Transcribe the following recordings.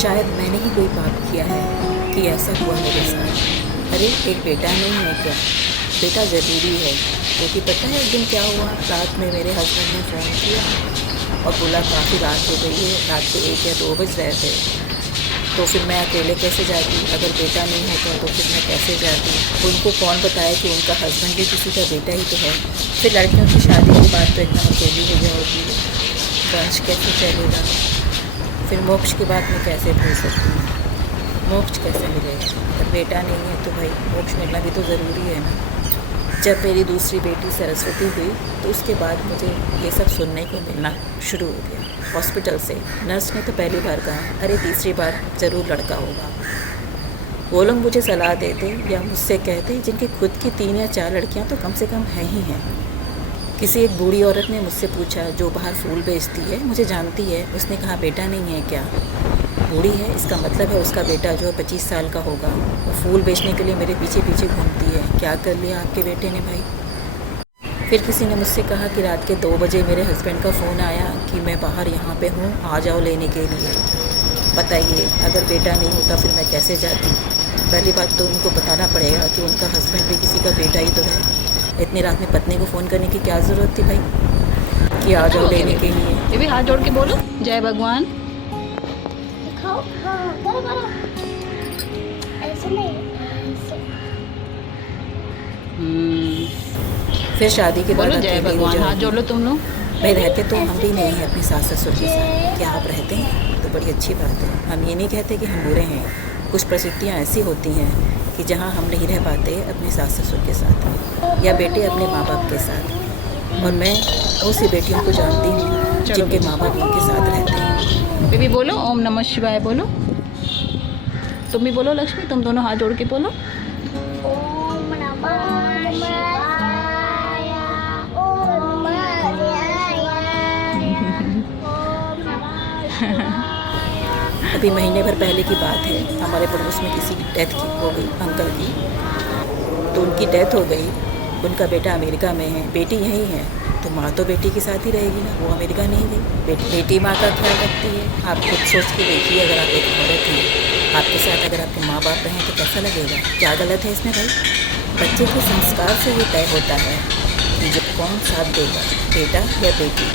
शायद मैंने ही कोई पाप किया है कि ऐसा हुआ मेरे साथ। अरे एक बेटा नहीं है क्या? बेटा ज़रूरी है, क्योंकि पता है एक दिन क्या हुआ। रात में मेरे हस्बैंड ने फ़ोन किया और बोला काफ़ी रात हो गई है, रात के 1 या 2 बज रहे थे। तो फिर मैं अकेले कैसे जाती? अगर बेटा नहीं होता तो फिर मैं कैसे जाती? उनको कौन बताए कि उनका हस्बैंड भी किसी का बेटा ही तो है। फिर लड़कियों की शादी की बात तो एकदम अकेली हो जाओगी, वंश कैसे चलेगा? फिर मोक्ष की बात मैं कैसे भूल सकती हूँ? मोक्ष कैसे मिलेगा? अगर बेटा नहीं है तो भाई मोक्ष मिलना भी तो ज़रूरी है ना। जब मेरी दूसरी बेटी सरस्वती हुई तो उसके बाद मुझे ये सब सुनने को मिलना शुरू हो गया हॉस्पिटल से। नर्स ने तो पहली बार कहा, अरे तीसरी बार ज़रूर लड़का होगा। वो लोग मुझे सलाह देते या मुझसे कहते जिनकी खुद की 3 या 4 लड़कियां तो कम से कम हैं ही हैं। किसी एक बूढ़ी औरत ने मुझसे पूछा, जो बाहर फूल बेचती है, मुझे जानती है, उसने कहा बेटा नहीं है क्या? बूढ़ी है, इसका मतलब है उसका बेटा जो 25 साल का होगा वो फूल बेचने के लिए मेरे पीछे पीछे घूमती है। क्या कर लिया आपके बेटे ने भाई? फिर किसी ने मुझसे कहा कि रात के 2 बजे मेरे हस्बैंड का फ़ोन आया कि मैं बाहर यहाँ पे हूँ, आ जाओ लेने के लिए। बताइए अगर बेटा नहीं होता फिर मैं कैसे जाती? पहली बात तो उनको बताना पड़ेगा कि उनका हस्बैंड भी किसी का बेटा ही तो है। इतनी रात में पत्नी को फ़ोन करने की क्या ज़रूरत थी भाई कि आ जाओ लेने के लिए? ये भी हाथ जोड़ के बोलो जय भगवान। दिखाओ, हाँ करो करो, ऐसे नहीं, ऐसे। फिर शादी के बाद बोलो जय अकेली हो भगवान, हाथ जाओगी। जोड़ लो तुम लोग। भाई रहते तो हम भी नहीं हैं अपने सास ससुर के साथ। क्या आप रहते हैं तो बड़ी अच्छी बात है। हम ये नहीं कहते कि हम बुरे हैं। कुछ परिस्थितियाँ ऐसी होती हैं कि जहाँ हम नहीं रह पाते अपने सास ससुर के साथ या बेटे अपने माँ बाप के साथ। और मैं उसी बेटियों को जानती हूँ जिनके माँ बाप उनके साथ रहते हैं। बेबी बोलो ओम नमः शिवाय बोलो। तुम भी बोलो लक्ष्मी, तुम दोनों हाथ जोड़ के बोलो। ओम नमः शिवाय, ओम हरियाय, ओम नमः शिवाय। अभी महीने भर पहले की बात है, हमारे पड़ोस में किसी की डेथ हो गई, अंकल की। तो उनकी डेथ हो गई, उनका बेटा अमेरिका में है, बेटी यहीं है। तो माँ तो बेटी के साथ ही रहेगी ना, वो अमेरिका नहीं गई। बेटी माँ का ख्याल रखती है। आप खुद सोच के देखिए, अगर आप एक औरत हैं, आपके साथ अगर आपके माँ बाप रहें तो कैसा लगेगा? क्या गलत है इसमें भाई? बच्चे के संस्कार से ये तय होता है कि जो कौन साथ देगा, बेटा या बेटी।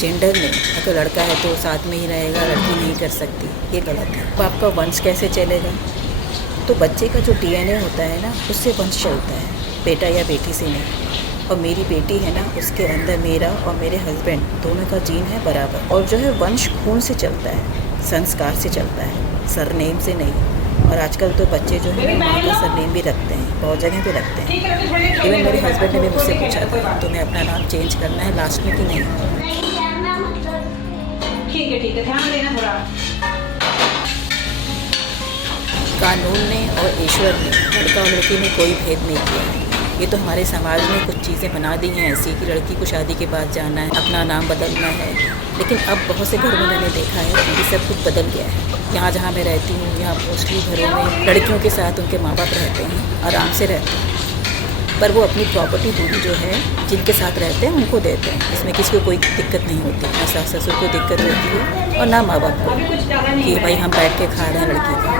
जेंडर में अगर लड़का है तो साथ में ही रहेगा, लड़की नहीं कर सकती, ये गलत है। तो आपका वंश कैसे चलेगा? तो बच्चे का जो DNA होता है ना, उससे वंश चलता है, बेटा या बेटी से नहीं। और मेरी बेटी है ना, उसके अंदर मेरा और मेरे हस्बैंड दोनों का जीन है बराबर। और जो है वंश खून से चलता है, संस्कार से चलता है, सरनेम से नहीं। और आजकल तो बच्चे जो है माँ का सरनेम भी रखते हैं, बहुत जगह पे रखते हैं। इवन मेरे हस्बैंड ने भी मुझसे पूछा था तुम्हें अपना नाम चेंज करना है लास्ट में कि नहीं। ठीक है, ध्यान देना थोड़ा। कानून ने और ईश्वर ने लड़का और लड़की में कोई भेद नहीं किया है। ये तो हमारे समाज ने कुछ चीज़ें बना दी हैं ऐसी कि लड़की को शादी के बाद जाना है, अपना नाम बदलना है। लेकिन अब बहुत से घरों में मैंने देखा है कि सब कुछ बदल गया है। यहाँ जहाँ मैं रहती हूँ, यहाँ मोस्टली घरों में लड़कियों के साथ उनके माँ बाप रहते हैं, आराम से रहते हैं। पर वो अपनी प्रॉपर्टी पूरी जो है जिनके साथ रहते हैं उनको देते हैं। इसमें किसी को कोई दिक्कत नहीं होती, ना सास ससुर को दिक्कत होती है और ना माँ बाप को कि भाई हम बैठ के खा रहे हैं लड़की का।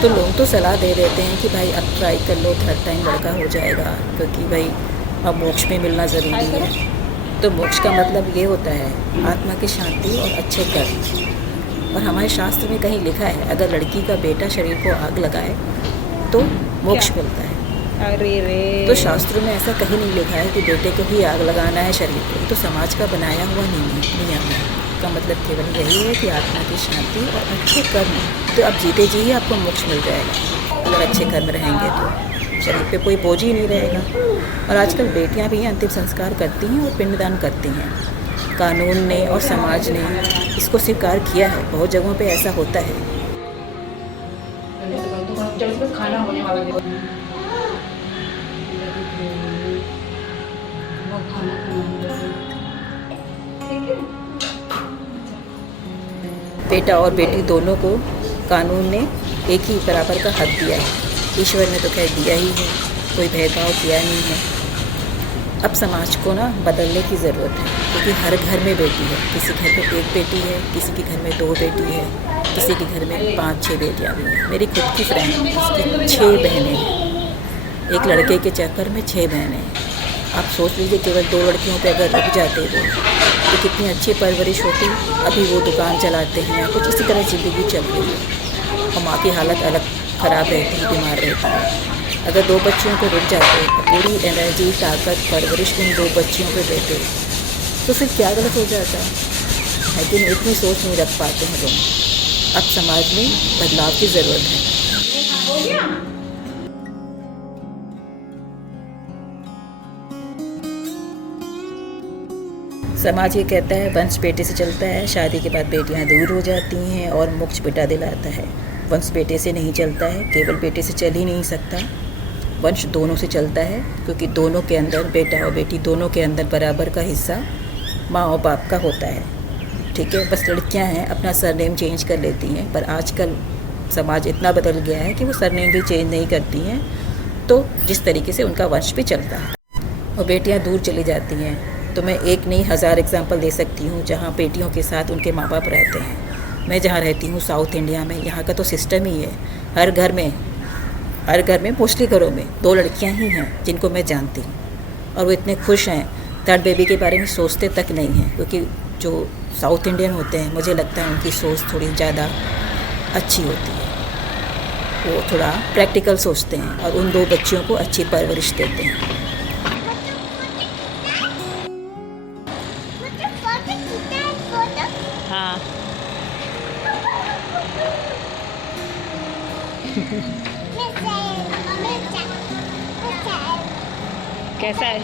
तो लोग तो सलाह दे देते हैं कि भाई अब ट्राई कर लो, थर्ड टाइम लड़का हो जाएगा, क्योंकि भाई अब मोक्ष में मिलना ज़रूरी है। तो मोक्ष का मतलब ये होता है आत्मा की शांति और अच्छे कर्म। और हमारे शास्त्र में कहीं लिखा है अगर लड़की का बेटा शरीर को आग लगाए तो मोक्ष मिलता है। अरे रे, तो शास्त्रों में ऐसा कहीं नहीं लिखा है कि बेटे को ही आग लगाना है शरीर को। तो समाज का बनाया हुआ नियम है। का मतलब केवल यही है कि आत्मा की शांति और अच्छे कर्म। तो अब जीते जी ही आपको मोक्ष मिल जाएगा अगर अच्छे कर्म रहेंगे तो। शरीर पे कोई बोझ ही नहीं रहेगा। और आजकल बेटियां भी अंतिम संस्कार करती हैं और पिंडदान करती हैं। कानून ने और समाज ने इसको स्वीकार किया है, बहुत जगहों पे ऐसा होता है। खाना होने वाला बेटा और बेटी दोनों को कानून ने एक ही बराबर का हक दिया है, ईश्वर ने तो खैर दिया ही है, कोई भेदभाव किया नहीं है। अब समाज को ना बदलने की ज़रूरत है, क्योंकि हर घर में बेटी है, किसी घर में एक बेटी है, किसी के घर में 2 बेटी है, किसी के घर में 5-6 बेटियाँ भी हैं। मेरी खुद की फ्रेंड उसकी 6 बहनें हैं, एक लड़के के चक्कर में 6 बहनें हैं। आप सोच लीजिए केवल 2 लड़कियों पे अगर रुक जाते वो तो कितनी अच्छी परवरिश होती। अभी वो दुकान चलाते हैं या कुछ इसी तरह ज़िंदगी चल रही है और माँ की हालत अलग ख़राब रहती है, बीमार रहती है। अगर 2 बच्चियों को रुक जाते, पूरी एनर्जी, ताकत, परवरिश उन 2 बच्चियों पे देते तो फिर क्या गलत हो जाता है। लेकिन इतनी सोच नहीं रख पाते हैं लोग। अब समाज में बदलाव की ज़रूरत है। समाज ये कहता है वंश बेटे से चलता है, शादी के बाद बेटियां दूर हो जाती हैं और मोक्ष बेटा दिलाता है। वंश बेटे से नहीं चलता है, केवल बेटे से चल ही नहीं सकता। वंश दोनों से चलता है, क्योंकि दोनों के अंदर, बेटा और बेटी दोनों के अंदर बराबर का हिस्सा माँ और बाप का होता है। ठीक है, बस लड़कियां हैं अपना सरनेम चेंज कर लेती हैं, पर आजकल समाज इतना बदल गया है कि वो सरनेम भी चेंज नहीं करती हैं, तो जिस तरीके से उनका वंश भी चलता है। और बेटियां दूर चली जाती हैं तो मैं एक नहीं 1000 एग्जाम्पल दे सकती हूँ जहाँ बेटियों के साथ उनके माँ बाप रहते हैं। मैं जहाँ रहती हूँ साउथ इंडिया में, यहाँ का तो सिस्टम ही है, हर घर में मोस्टली घरों में 2 लड़कियाँ ही हैं जिनको मैं जानती हूँ, और वो इतने खुश हैं, 3rd बेबी के बारे में सोचते तक नहीं हैं। क्योंकि जो साउथ इंडियन होते हैं, मुझे लगता है उनकी सोच थोड़ी ज़्यादा अच्छी होती है, वो थोड़ा प्रैक्टिकल सोचते हैं और उन 2 बच्चियों को अच्छी परवरिश देते हैं। हाँ। कैसा है?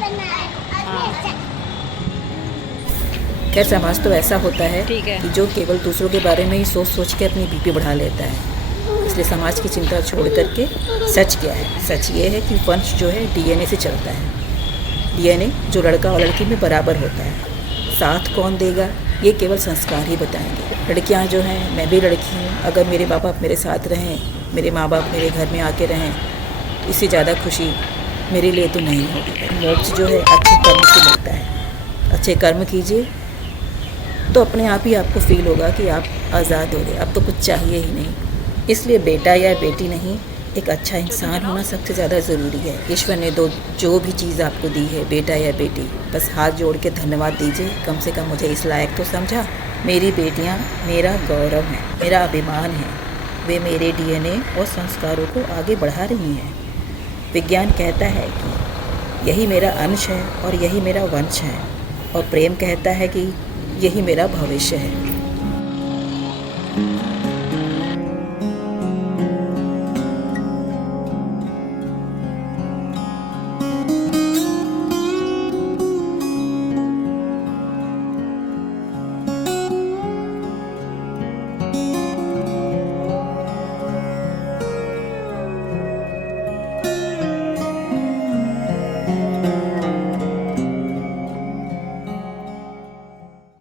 खैर समाज तो ऐसा होता है ठीक है कि जो केवल दूसरों के बारे में ही सोच सोच के अपनी बीपी बढ़ा लेता है। इसलिए समाज की चिंता छोड़ करके सच क्या है? सच ये है कि वंश जो है डीएनए से चलता है। डीएनए जो लड़का और लड़की में बराबर होता है। साथ कौन देगा ये केवल संस्कार ही बताएंगे। लड़कियां जो हैं, मैं भी लड़की हूँ, अगर मेरे माँ बाप मेरे साथ रहें, मेरे माँ बाप मेरे घर में आके रहें, तो इससे ज़्यादा खुशी मेरे लिए तो नहीं होगी। मोक्ष जो है अच्छे कर्म से मिलता है। अच्छे कर्म कीजिए तो अपने आप ही आपको फील होगा कि आप आज़ाद हो गए, अब तो कुछ चाहिए ही नहीं। इसलिए बेटा या बेटी नहीं, एक अच्छा इंसान होना सबसे ज़्यादा ज़रूरी है। ईश्वर ने जो भी चीज़ आपको दी है, बेटा या बेटी, बस हाथ जोड़ के धन्यवाद दीजिए। कम से कम मुझे इस लायक तो समझा। मेरी बेटियां मेरा गौरव है, मेरा अभिमान है। वे मेरे डीएनए और संस्कारों को आगे बढ़ा रही हैं। विज्ञान कहता है कि यही मेरा अंश है और यही मेरा वंश है, और प्रेम कहता है कि यही मेरा भविष्य है।